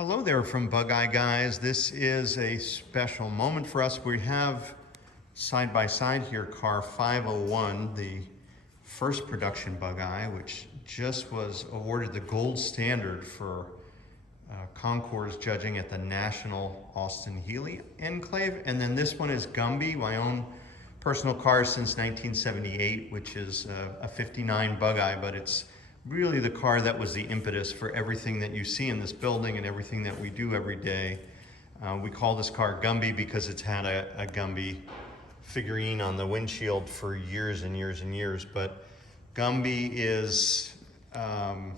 Hello there from Bugeye guys. This is a special moment for us. We have side by side here car 501, the first production Bugeye, which just was awarded the gold standard for Concours judging at the National Austin-Healey Enclave. And then this one is Gumby, my own personal car since 1978, which is a 59 Bugeye, but it's really the car that was the impetus for everything that you see in this building and everything that we do every day. We call this car Gumby because it's had a Gumby figurine on the windshield for years and years and years. But Gumby is, I'm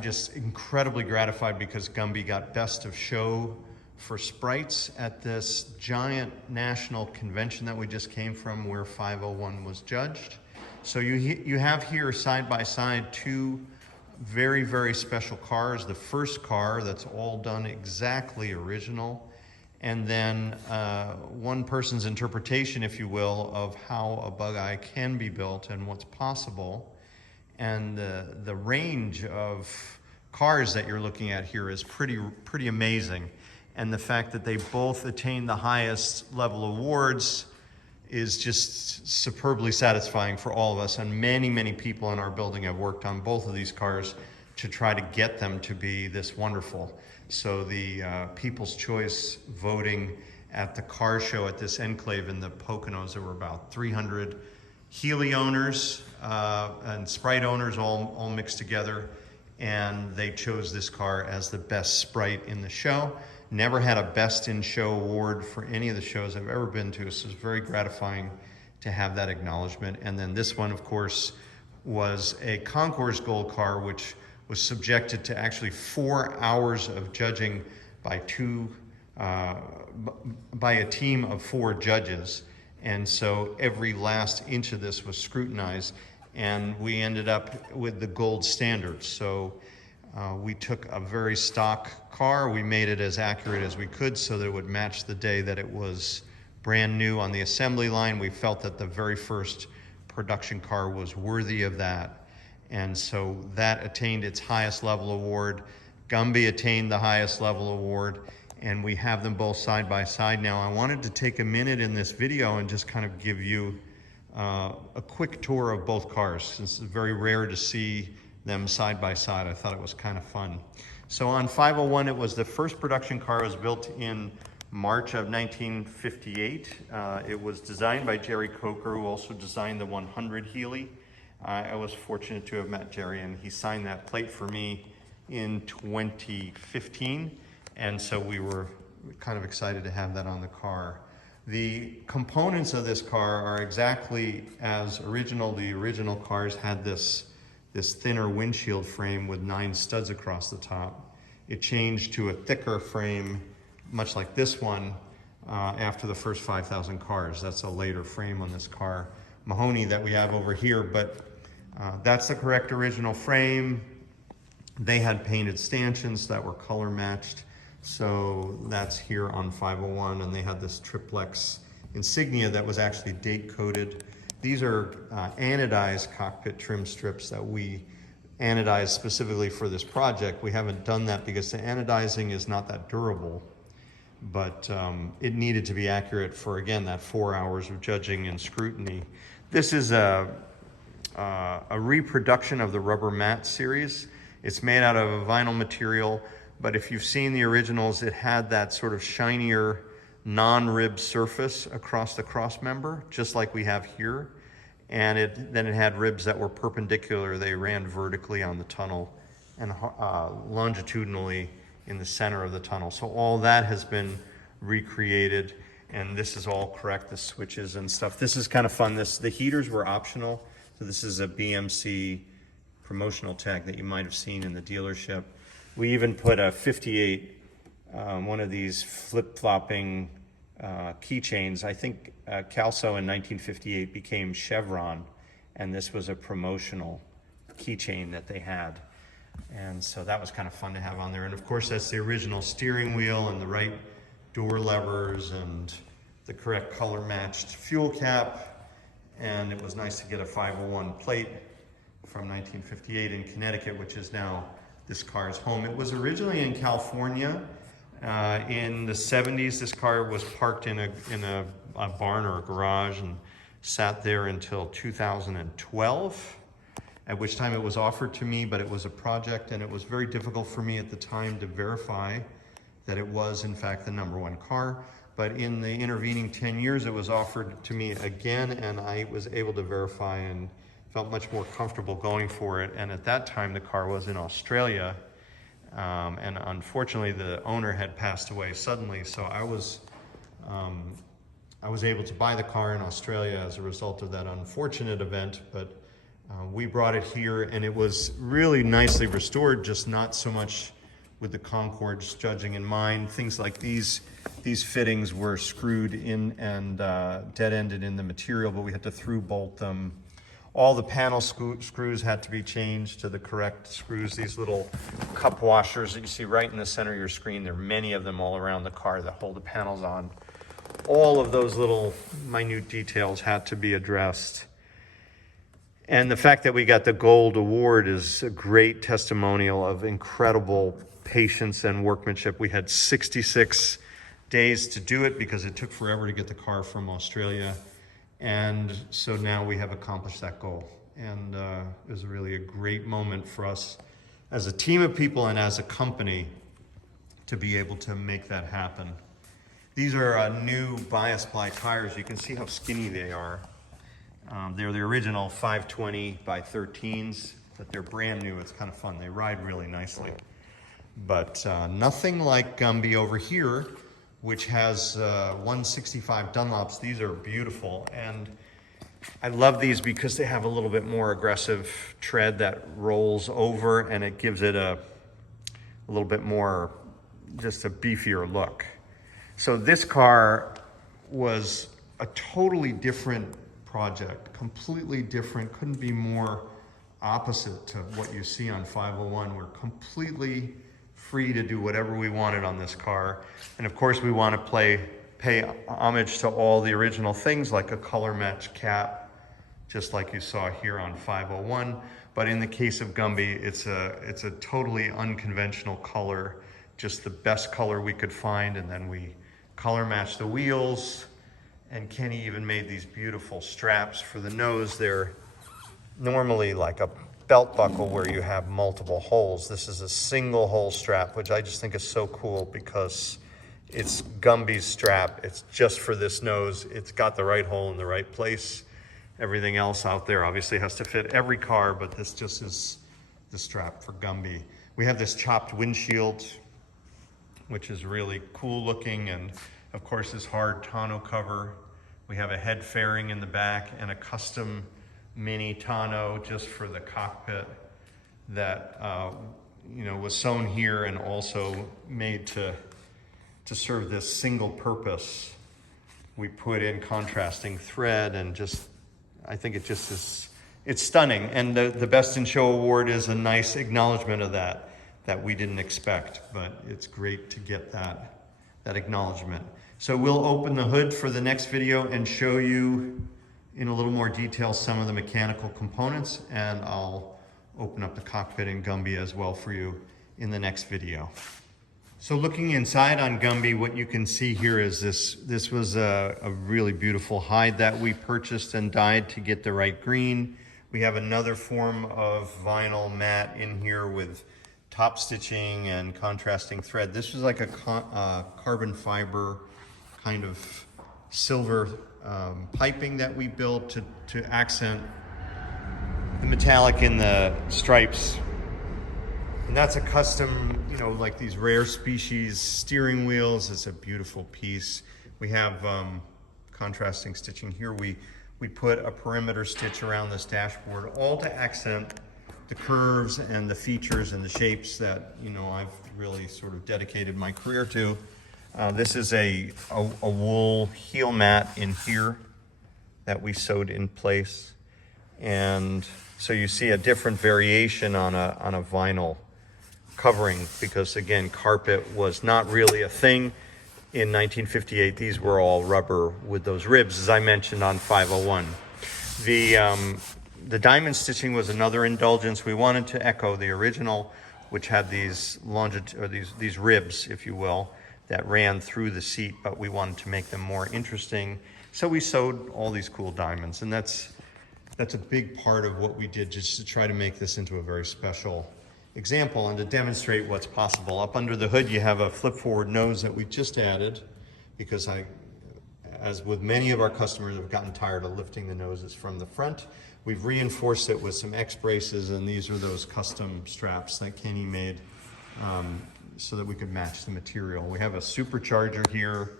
just incredibly gratified because Gumby got best of show for Sprites at this giant national convention that we just came from where 501 was judged. So you have here side by side two very, very special cars. The first car that's all done exactly original, and then one person's interpretation, if you will, of how a Bugeye can be built and what's possible. And the range of cars that you're looking at here is pretty amazing. And the fact that they both attain the highest level awards is just superbly satisfying for all of us. And many, many people in our building have worked on both of these cars to try to get them to be this wonderful. So the People's Choice voting at the car show at this enclave in the Poconos, there were about 300 Healey owners and Sprite owners all mixed together. And they chose this car as the best Sprite in the show. Never had a Best in Show award for any of the shows I've ever been to, so it's very gratifying to have that acknowledgement. And then this one, of course, was a Concours Gold car, which was subjected to actually 4 hours of judging by a team of 4 judges. And so every last inch of this was scrutinized, and we ended up with the gold standard. So we took a very stock car, we made it as accurate as we could so that it would match the day that it was brand new on the assembly line. We felt that the very first production car was worthy of that. And so that attained its highest level award. Gumby attained the highest level award, and we have them both side by side now. I wanted to take a minute in this video and just kind of give you a quick tour of both cars, since it's very rare to see them side by side. I thought it was kind of fun. So on 501, it was the first production car. It was built in March of 1958. It was designed by Jerry Coker, who also designed the 100 Healey. I was fortunate to have met Jerry, and he signed that plate for me in 2015. And so we were kind of excited to have that on the car. The components of this car are exactly as original. The original cars had this thinner windshield frame with 9 studs across the top. It changed to a thicker frame, much like this one, after the first 5,000 cars. That's a later frame on this car. Mahoney that we have over here, but that's the correct original frame. They had painted stanchions that were color matched. So that's here on 501, and they had this triplex insignia that was actually date coded. These are anodized cockpit trim strips that we anodized specifically for this project. We haven't done that because the anodizing is not that durable, but it needed to be accurate for, again, that 4 hours of judging and scrutiny. This is a reproduction of the rubber mat series. It's made out of a vinyl material, but if you've seen the originals, it had that sort of shinier non-ribbed surface across the cross member, just like we have here. And then it had ribs that were perpendicular. They ran vertically on the tunnel and longitudinally in the center of the tunnel. So all that has been recreated, and this is all correct, the switches and stuff. This is kind of fun. The heaters were optional. So this is a BMC promotional tag that you might have seen in the dealership. We even put a 58, one of these flip-flopping keychains. I think Calso in 1958 became Chevron, and this was a promotional keychain that they had. And so that was kind of fun to have on there. And of course, that's the original steering wheel and the right door levers and the correct color matched fuel cap. And it was nice to get a 501 plate from 1958 in Connecticut, which is now this car's home. It was originally in California. In the 70s, this car was parked in a barn or a garage and sat there until 2012, at which time it was offered to me, but it was a project and it was very difficult for me at the time to verify that it was in fact the #1 car. But in the intervening 10 years, it was offered to me again, and I was able to verify and felt much more comfortable going for it. And at that time, the car was in Australia, and unfortunately, the owner had passed away suddenly. So I was able to buy the car in Australia as a result of that unfortunate event. But we brought it here, and it was really nicely restored, just not so much with the Concours judging in mind. Things like these fittings were screwed in and dead-ended in the material, but we had to through bolt them. All the panel screws had to be changed to the correct screws. These little cup washers that you see right in the center of your screen, there are many of them all around the car that hold the panels on. All of those little minute details had to be addressed. And the fact that we got the gold award is a great testimonial of incredible patience and workmanship. We had 66 days to do it because it took forever to get the car from Australia. And so now we have accomplished that goal. And it was really a great moment for us as a team of people and as a company to be able to make that happen. These are new bias ply tires. You can see how skinny they are. They're the original 520 by 13s, but they're brand new. It's kind of fun. They ride really nicely. But nothing like Gumby over here, which has 165 Dunlops. These are beautiful. And I love these because they have a little bit more aggressive tread that rolls over, and it gives it a little bit more, just a beefier look. So this car was a totally different project, completely different, couldn't be more opposite to what you see on 501. We're completely free to do whatever we wanted on this car. And of course we want to pay homage to all the original things, like a color match cap, just like you saw here on 501. But in the case of Gumby, it's a totally unconventional color, just the best color we could find. And then we color matched the wheels, and Kenny even made these beautiful straps for the nose. They're normally like a belt buckle where you have multiple holes. This is a single hole strap, which I just think is so cool because it's Gumby's strap. It's just for this nose. It's got the right hole in the right place. Everything else out there obviously has to fit every car, but this just is the strap for Gumby. We have this chopped windshield, which is really cool looking, and of course this hard tonneau cover. We have a head fairing in the back and a custom mini tonneau just for the cockpit that was sewn here and also made to serve this single purpose. We put in contrasting thread, and just I think it just is, it's stunning. And the Best in Show award is a nice acknowledgement of that we didn't expect, but it's great to get that acknowledgement. So we'll open the hood for the next video and show you in a little more detail some of the mechanical components, and I'll open up the cockpit in Gumby as well for you in the next video. So looking inside on Gumby, what you can see here is this was a really beautiful hide that we purchased and dyed to get the right green. We have another form of vinyl mat in here with top stitching and contrasting thread. This was like a carbon fiber kind of silver piping that we built to accent the metallic in the stripes. And that's a custom, like these rare species steering wheels. It's a beautiful piece. We have contrasting stitching here. We put a perimeter stitch around this dashboard, all to accent the curves and the features and the shapes that I've really sort of dedicated my career to. This is a wool heel mat in here that we sewed in place. And so you see a different variation on a vinyl covering, because again, carpet was not really a thing. In 1958, these were all rubber with those ribs, as I mentioned on 501. The diamond stitching was another indulgence. We wanted to echo the original, which had these these ribs, if you will, that ran through the seat, but we wanted to make them more interesting. So we sewed all these cool diamonds, and that's a big part of what we did, just to try to make this into a very special example and to demonstrate what's possible. Up under the hood, you have a flip forward nose that we just added because as with many of our customers, have gotten tired of lifting the noses from the front. We've reinforced it with some X braces, and these are those custom straps that Kenny made so that we could match the material. We have a supercharger here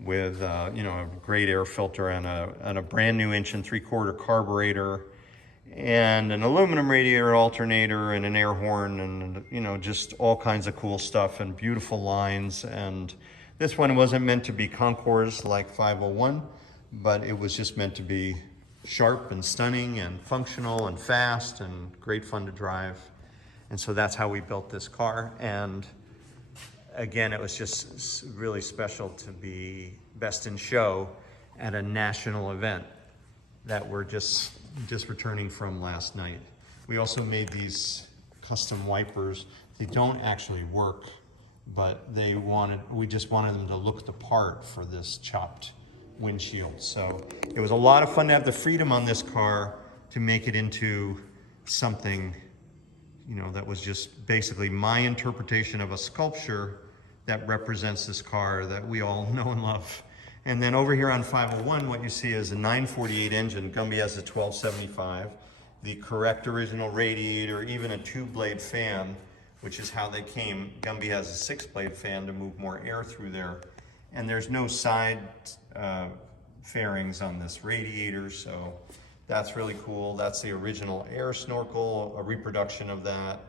with a great air filter and a brand new 1 3/4 carburetor and an aluminum radiator alternator and an air horn and just all kinds of cool stuff and beautiful lines. And this one wasn't meant to be Concours like 501, but it was just meant to be sharp and stunning and functional and fast and great fun to drive. And so that's how we built this car. And again, it was just really special to be best in show at a national event that we're just returning from last night. We also made these custom wipers. They don't actually work, but we just wanted them to look the part for this chopped windshield. So it was a lot of fun to have the freedom on this car to make it into something, that was just basically my interpretation of a sculpture that represents this car that we all know and love. And then over here on 501, what you see is a 948 engine. Gumby has a 1275, the correct original radiator, even a 2-blade fan, which is how they came. Gumby has a 6-blade fan to move more air through there. And there's no side fairings on this radiator, so that's really cool. That's the original air snorkel, a reproduction of that.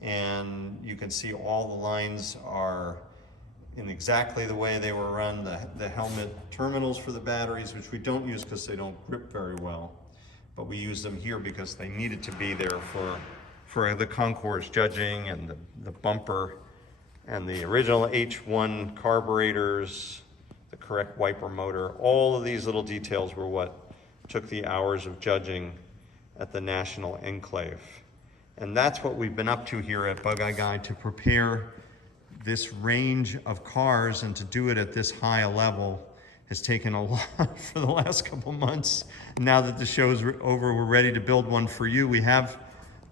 And you can see all the lines are in exactly the way they were run. The helmet terminals for the batteries, which we don't use because they don't grip very well, but we use them here because they needed to be there for the Concours judging, and the bumper and the original H1 carburetors, the correct wiper motor. All of these little details were what took the hours of judging at the National Enclave. And that's what we've been up to here at Bugeye Guide, to prepare this range of cars, and to do it at this high a level has taken a lot for the last couple months. Now that the show's over, we're ready to build one for you. We have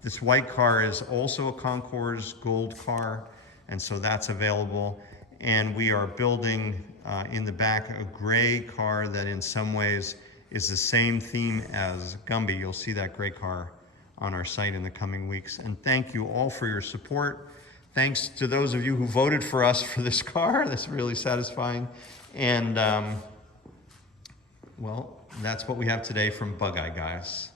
this white car is also a Concours gold car, and so that's available. And we are building in the back a gray car that in some ways is the same theme as Gumby. You'll see that gray car on our site in the coming weeks. And thank you all for your support. Thanks to those of you who voted for us for this car. That's really satisfying. And well, that's what we have today from Bugeye, guys.